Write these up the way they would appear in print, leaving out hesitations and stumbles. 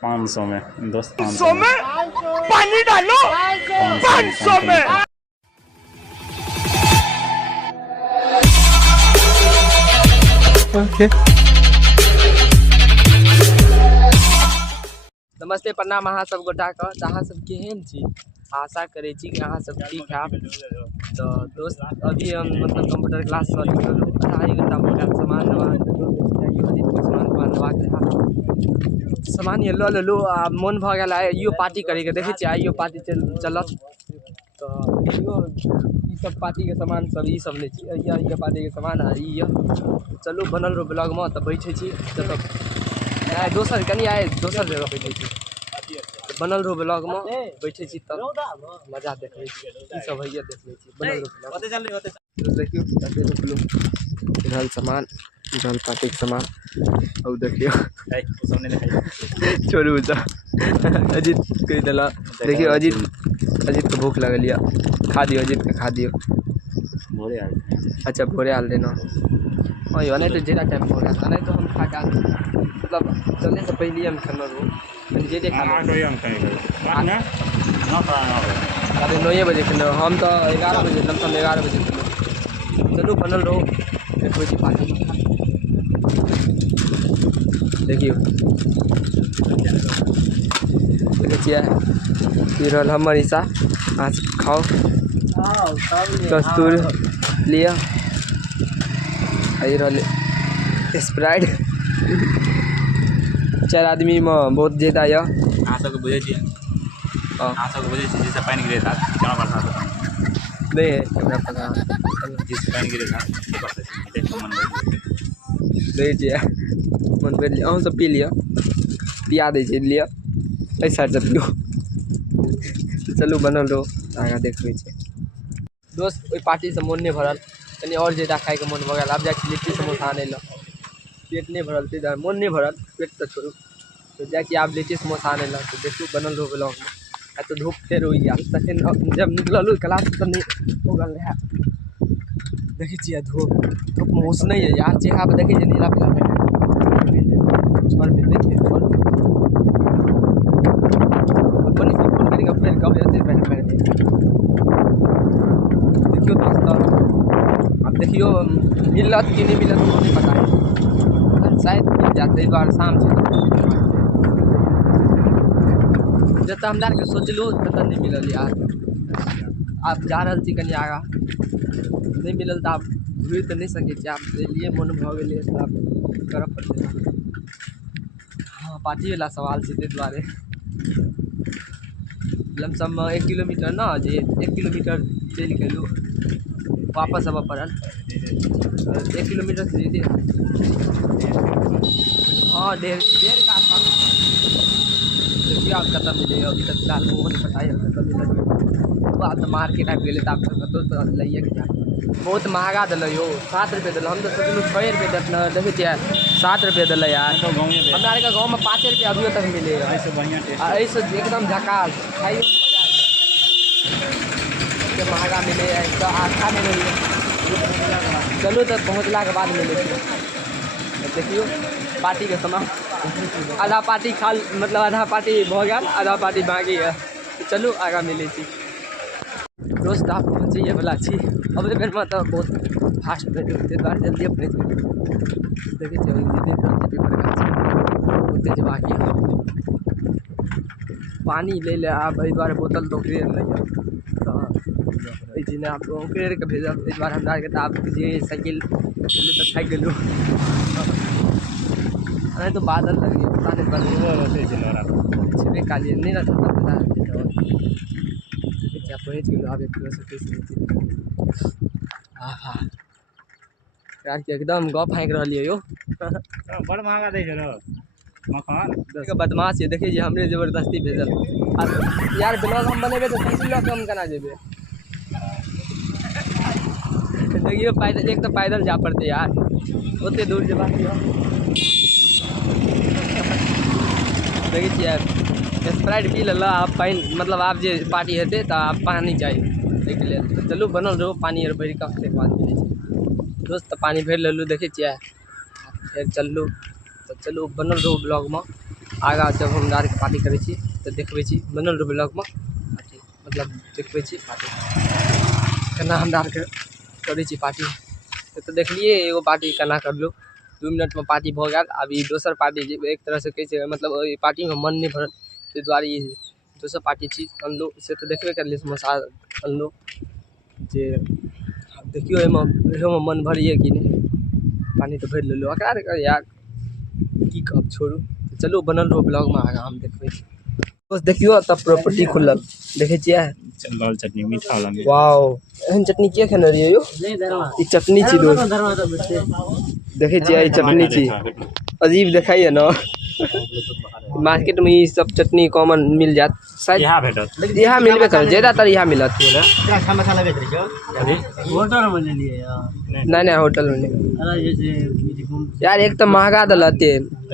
500 में दोस्त, 500 में पानी डालो, 500 में। ओके नमस्ते प्रणाम अहाँ सब गोटा के। अहाँ सब केहन छी? आशा करे छी कि अहाँ सब ठीक है। तो दोस्त अभी हम मतलब कंप्यूटर क्लास से निकलू, आधा घंटा हो गया। सामान ये लऽ लेलू आ मन भऽ गेल आइयो पार्टी करैके। देखै छियै आइयो पार्टी चलत। तो ई सब पार्टी के सामान सब ई सब ले छी। ये पार्टी के सामान आ ई चलू बनल रहो ब्लॉग में। तऽ बैठे छी जतऽ दोसर कनी आए दोसर जगह बैठे छी। बनल रहो ब्लॉग में बैठे छी तब मजा देखबै छी ई सब होइए। देख लै छी बनल रहो। देखियो कते रुकलू रहल सामान, रहल पार्टी के सामान। अब देखियो छोड़ू अजीत कह दिला। देखियो अजीत के भूख लगल है, खा दियो अजीत के, खा दियो। अच्छा भोरे आल देना यो नहीं तो ज़्यादा टाइम हो गया। नहीं तो हम खा के मतलब चलने से पहले हम खाना रो जे देखा अरे 9 बजे खेलो हम तो 11 बजे लमसम 11 बजे खेलो। चलो बनल रहो देखो जी पार्टी। देखियो देखिए ये रहल हमर हिस्सा। आज खाओ कस्तूर लिया। ये रहल स्प्राइट 4 आदमी में बहुत ज्यादा है। अहाँ सबके बुझे छियै, अहाँ सबके बुझे छियै जैसे पानी गिरे था केना बरसात नहीं है हमरा पता। जिस पानी गिरे था से बरसात देखो मन नहीं जी मन भेल लिया। अहूँ सब पी लिया, पिया दे छै लिया एहि साइड से पियो। चलू बनल रहो आगा देखबै छै। दोस्त ओहि पार्टी से मोन नहीं भरल, कनी और ज्यादा खाए के मन भऽ गेल। आब जाइ छी लिट्टी समोसा आनै लए। पेट नहीं भरल थी, मन नहीं भरल, पेट तो छोड़ू। तो जाकि आप लिट्टी समोसा आने लग तो देखू बनल रहो ब्लॉग में। तो धूप फेर हो गया तखन जब निकलू क्लास तो नहीं हो गल रहा। देखै छियै धूप में उसने है यार, चेहरा पर देखै छियै नीला पीला छोड़ पे देखिए छोड़ अपनी से फोन करेंगे फिर कब जाते पहले देखियो दोस्तों। अब देखियो मिलत कि नहीं मिलत वो नहीं पता है, शायद मिल जाते इस बार शाम से। जब हमरा के सोचलू तब नहीं मिलल यार। आप जा रहल छी कनी आगा नहीं मिलल तो आप घुर तो नहीं सके छी। आप लिए मन भऽ गेलै तऽ आप करऽ पड़तै। हाँ पार्टी वाला सवाल छै ताहि दुआरे लमसम 1 किलोमीटर ना जे 1 किलोमीटर चलि गेलू वापस आबऽ पड़ल। 1 किलोमीटर से ज़्यादे हाँ डेढ़ के आसपास। देखिए आप कतऽ मिले अभी तक फिलहाल वो नहीं पता है कतऽ मिले। आप तो मार्केट आबि गेलै तऽ आप कतौ तो लइए के जाए। बहुत महंगा दिल यो 7 रुपये दिल। हम तो सोचलू 6 रुपये देना देखै छियै 7 रुपये दिल यार। हमरा आरके गाँव में 5 रुपये अभियो तक मिले ऐसे बढ़िया ऐसे एकदम झकास खाइयो मजा आए। महंगा मिले तो अच्छा नहीं मिले। चलू तो पहुँचला के बाद मिले देखियो पार्टी के सामान। आधा पार्टी खा मतलब आधा पार्टी भऽ गेल, आधा पार्टी बाकी है। चलू आगा मिले छी दोस्त। आप पहुँचे वाला छी अब बेर में तो बहुत फास्ट भेज ताहि जल्दी पहुँच गेल। देखिए ओते बाकी पानी ले ले आब एहि दुआरे बोतल तो ओकरे नहीं है आप ओकरे के भेजब। एहि दुआरे हमरा आरके तऽ आब जे साइकिल तो थाकि गेलू। नहीं तो बादल लगे पता नहीं छेबे कालिए नहीं रहता पता पहुँच गए। आब 1 किलो से कैसे यार कि एकदम गप फाँक रही है यो। बड़ महंगा दे छलो मखान बदमाश है देखिए हमरे जबरदस्ती भेजल। यार ब्लॉग हम बनेबे तो 20 किलो कम केना जेबे। देखियो पैदल एक तो पैदल जा पड़ते यार ओते दूर जेबाक देखै छियै। स्प्राइट पी लेला आप पानी मतलब आप जे पार्टी हेतै तऽ आप पानी चाहिए ताहिके लेल। तऽ चलू बनल रहो पानी आर भरि कऽ तकर बाद मिलै छै दोस्त। तऽ पानी भरि लेलू देखै छियै फेर चललू। तऽ चलू बनल रहो ब्लॉग में। आगा जब हम आर के पार्टी करै छी तऽ देखबै छी बनल रहो ब्लॉग में पार्टी मतलब देखबै छी पार्टी केना हमरा आर के करै छी पार्टी तऽ देखलिए एगो पार्टी केना करलु 2 मिनट में पार्टी भ गेल। अब ई दोसर पार्टी एक तरह से कहै छै मतलब ओइ पार्टी में मन नहीं भरल ताहि दुआरे ई दोसर पार्टी चीज अनलु से तऽ देखबे करलिए समोसा अनलु जे देखियो एहिमे मन भरिए कि नहीं पानी तो भर लेलु ओकरा यार की कहब छोड़ू चलू बनल रहो ब्लॉग में आगा हम देखबै बस देखियो तब प्रॉपर्टी खुलल देखे छियै लाल चटनी मीठा वाला वाओ एहन चटनी के खेने रहिए यो ई चटनी छी दोस्त देखे छियै ई चटनी छी अजीब देखाइए ना मार्केट में ये सब चटनी कॉमन मिल जात शायद यहाँ भेटत यहाँ मिलबे कर ज्यादातर यहाँ मिलत होटल में ले लिए नहीं होटल में नहीं यार एक तो महंगा दलते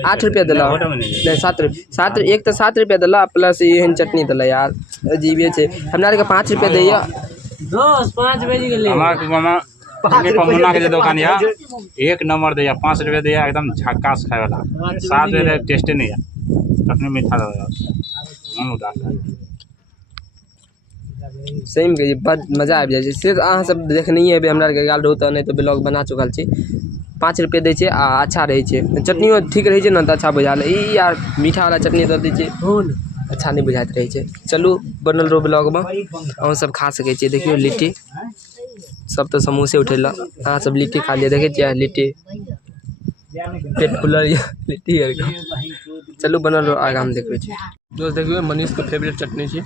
8 रुपया दिला नहीं 7 रुपया एक तो 7 रुपया दिला प्लस एहन चटनी दिला यार अजीबे छे हमरा के 5 रुपया दैया दोस्त 5 बजे के लिए हमार के मामा पमुना के दुकान या 1 नंबर दैया 5 रुपया दैया एकदम झक्कास खाए वाला 7 रुपया टेस्ट नहीं है अपने मीठा लगा मन उदास सही में बड़ मजा आ जाए से अहाँ सब देखनी है हमरा के गाल रहू त नहीं तो ब्लॉग बना चुकल छी 5 रुपया दै छै आ अच्छा रहे छै चटनियो ठीक रहे छै ना त अच्छा बुझाल ई यार मीठा वाला चटनी द दै छै अच्छा नहीं बुझाइत रहे छै चलू बनल रहो ब्लॉग में अहाँ सब खा सके छी देखियो लिट्टी सब तो समोसे उठेला अहाँ सब लिट्टी खा लिया देखे छियै लिट्टी पेट खुलल लिट्टी आर के चलू बनल रहो आगा हम देखबै छी दोस्त देखियो मनीष के फेवरेट चटनी छी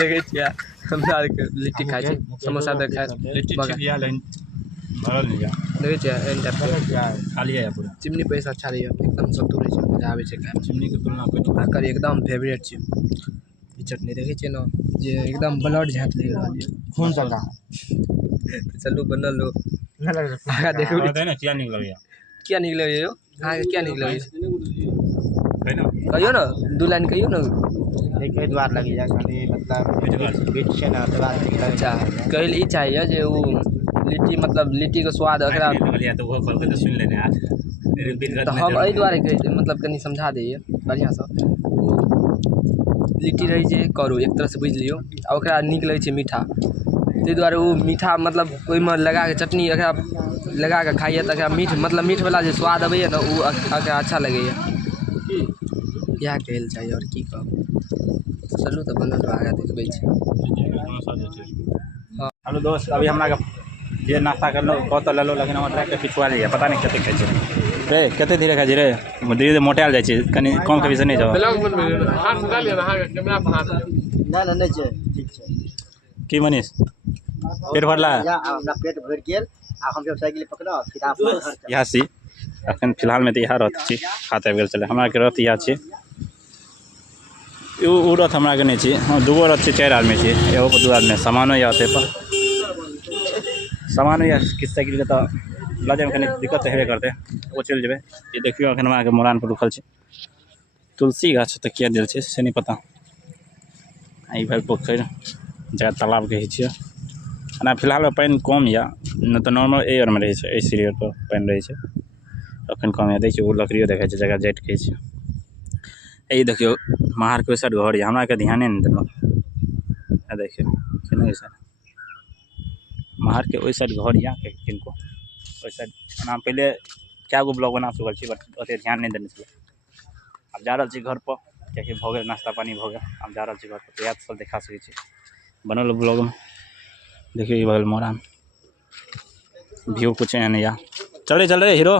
देखे छियै हमरा आर के लिट्टी खाइ छी समोसा दे खाइ लिट्टी छिया लाइन भरल लिया देखे छियै एन टाइप के खाली है पूरा चिमनी पैसा अच्छा रही एकदम सत्तू रहे छै मजा आवे छै खाए चिमनी के तुलना कोई आकर एकदम फेवरेट छै ई चटनी देखे छियै ना जे एकदम ब्लड झाँट लग रहल है खून चल रहा चलू बनल लो आगा देखो है ना क्या निकल गया क्या निकले यो आगे क्या निकले है ना कहियो ना 2 लाइन कहियो ना एक द्वार लगी जा खाली मतलब बीच से ना द्वार निकल अच्छा कहल ई चाहिए जे वो लिट्टी मतलब लिट्टी के स्वाद एकरा लिया तो वो खोल के तो सुन लेने आज तो हम एहि दुआरे कहै छी मतलब कनी समझा दैए बढ़िया से लिट्टी रही छै करू एक तरह से बुझ लियो आ ओकरा नीक लगे छै मीठा ताहि दुआरे वो मीठा मतलब ओहिमे लगा के चटनी एकरा लगा के खाइए तो एकरा मीठ मतलब मीठ वाला जो स्वाद अबैया ना वो एकरा अच्छा लगैया इएह कहल चाहिए और की कहब चलू तो बनल आगा देखबै छी हेलो दोस्त अभी हमरा के जे नाश्ता करलो कत लेलो लेकिन हम ट्रैक के पिछुआ लिया पता नहीं कते खाइ छै रे कते धीरे खाइ छै रे धीरे धीरे मोटाल जाइ छै कनी कम के विषय नहीं जाओ हाथ डालिए ना कैमरा पर हाथ ना नहीं छै ठीक छै की मनीष पेट भरला हमरा पेट भर गेल आ हम जब साइकिल पकड़ा सीधा अपना घर चल यहाँ सी अखन फिलहाल में तो यहाँ रथ छी खाते आबि गेल छलै हमरा के रथ यहाँ छी उ रथ हमरा के नहीं छी हम दूगो रथ छी 4 आदमी छी एगो पर 2 आदमी सामानो या ओते पर सामानो या किस साइकिल के तो लजे में कनी दिक्कत हेबे करते वो चल जेबे ये देखियो अखन हमरा के मोरान पर रुकल छै तुलसी गाछ तो किया देल छै से नहीं पता आई भाई पोखर जगह तालाब कहे छियै ना फिलहाल में पानी कम या न तो नॉर्मल एयर में रहे छै ए सीरियर पर पानी रहे छै अखन कम या देखियो वो लकड़ियो देखै छै जगह जट के छै ए देखियो महार के साइड घर या हमरा के ध्याने नहीं देलो आ देखियो केना है महार के ओइ साइड घर या किनको ओइ साइड नाम पहले क्या गो ब्लॉग बना चुकल छी बट ओते ध्यान नहीं देने छलै अब जा रहल छी घर पर कियाकि भऽ गेल नाश्ता पानी भऽ गेल अब जा रहल छी घर पर याद सब देखा सकै छी बनल ब्लॉग में देखियो ई बगल मोरान व्यू कुछ एहन या चल रे हीरो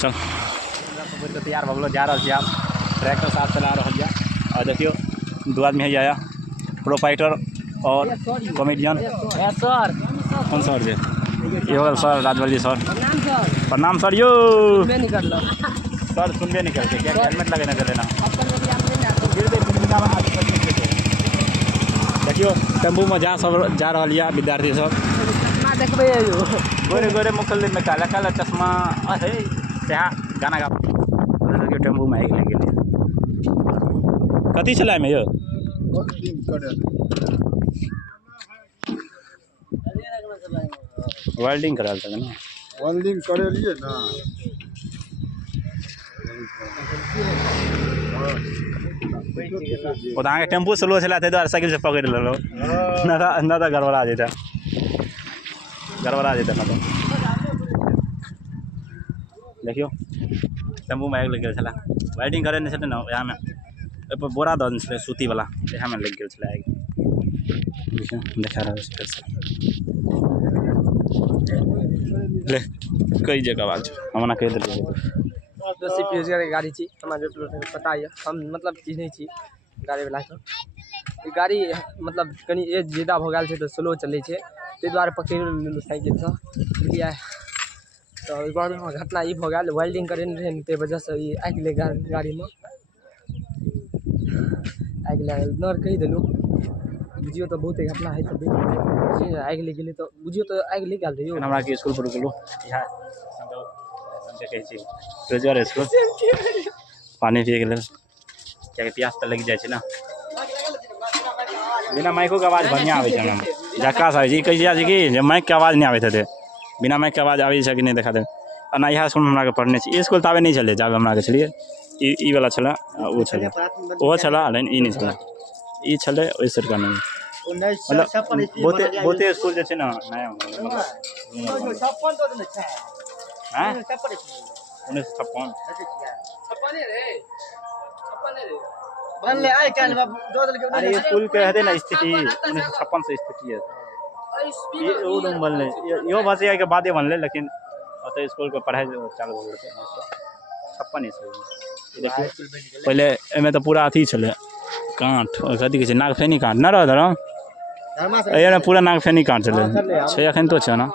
चल तो तैयार भऽ गेलो जा रहल छी आब ट्रैक्टर साथ चला रहल या और देखियो 2 आदमी है या प्रोपाइटर और कॉमेडियन सर कौन सर जे ये होल सर राजवली सर प्रणाम सर यो सर सुनबे नहीं करते क्या हेलमेट लगे ना चले ना देखियो टेम्पू में जहाँ सब जा रहा है विद्यार्थी सब देखबै गोरे गोरे मुखल में काला काला चश्मा अहे यहाँ गाना गा देखियो टेम्पू में आगि लग गेल कथी चलाए में यो वेल्डिंग कराल था ना वेल्डिंग करेलिए ना ओ तो टेम्पू स्लो चला ताहि दुआरे साइकिल से पकड़ लेलो ना तो गड़बड़ा जेता ना तो देखियो टेम्पू में आगि लग गेल छला वाइडिंग करे नहीं छले ना यहाँ में ओपर बोरा दऽ देने छलै सूती वाला यहाँ में लग गेल छलै आगि देखियो देखा रहल छै फिर से ले कई जगह आवाज हमरा कहि देलियै तो सीपीएस के गाड़ी छी हमरा जो पता है हम मतलब चीज नहीं छी गाड़ी वाला के ई गाड़ी मतलब कनी एज ज्यादा भ गेल छै तो स्लो चलै छै ताहि दुआरे पकड़ि लेलहुँ साइकिल से बुझलियै तो एक बार घटना ई भ गेल वेल्डिंग करेने रहै ताहि वजह से ई आगि लग गेल गाड़ी में आगि लागल नर कहि देलहुँ बुझियो तो बहुत घटना है सब आगि लग गेलै तो बुझियो तो आगि लग गेल रहियो हमरा के स्कूल पर गेलहुँ इएह देखै छी रोजगार स्कूल पानी पिए गेल कियाकि प्यास तऽ लगी जाइ छै ना बिना माइको के आवाज बढ़िया आबै छै हमरा झक्कास आबै छै ई कहि छै कि जे माइक के आवाज नहीं आबैत हेतै बिना माइक के आवाज आबै छै कि नहीं देखा दे ना इएह स्कूल में हमरा के पढ़ने छी ई स्कूल तऽ आबे नहीं छलै जाबे हमरा के छलियै ई वाला छलै ओ छलै ओहो छलै लेकिन ई नहीं छलै ई छलै ओहि सर का नहीं मतलब बहुते स्कूल जे छै ना नया हैं 1956 अरे स्कूल के है ना स्थिति 1956 से स्थिति है ये वो रूम बनले इहो बस के बादे बनले लेकिन ओते स्कूल के पढ़ाई चालू हो गेल 1956 ईस्वी देखिए पहले एमे तो पूरा अथी छले कांठ कथी कहै छै नागफेनी कांठ ना रह एहि में पूरा नागफेनी कांठ छले छै अखन तो छै ना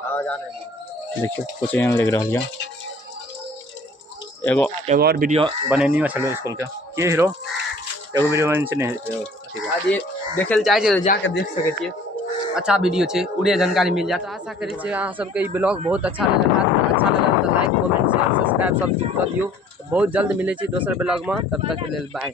देखियो कुछ एहन लग रहा है एगो और वीडियो बनेनी छलो स्कूल के हीरो एगो वीडियो बने छै नहीं आज ये देखे ले चाहे जाके देख सके छिए अच्छा वीडियो छै पूरे जानकारी मिल जात आशा करै छी अहाँ सबके ई ब्लॉग बहुत अच्छा लगल तो लाइक कमेंट शेयर सब्सक्राइब सब कर दियो बहुत जल्द मिले छी दोसर ब्लॉग में तब तक के लेल बाय।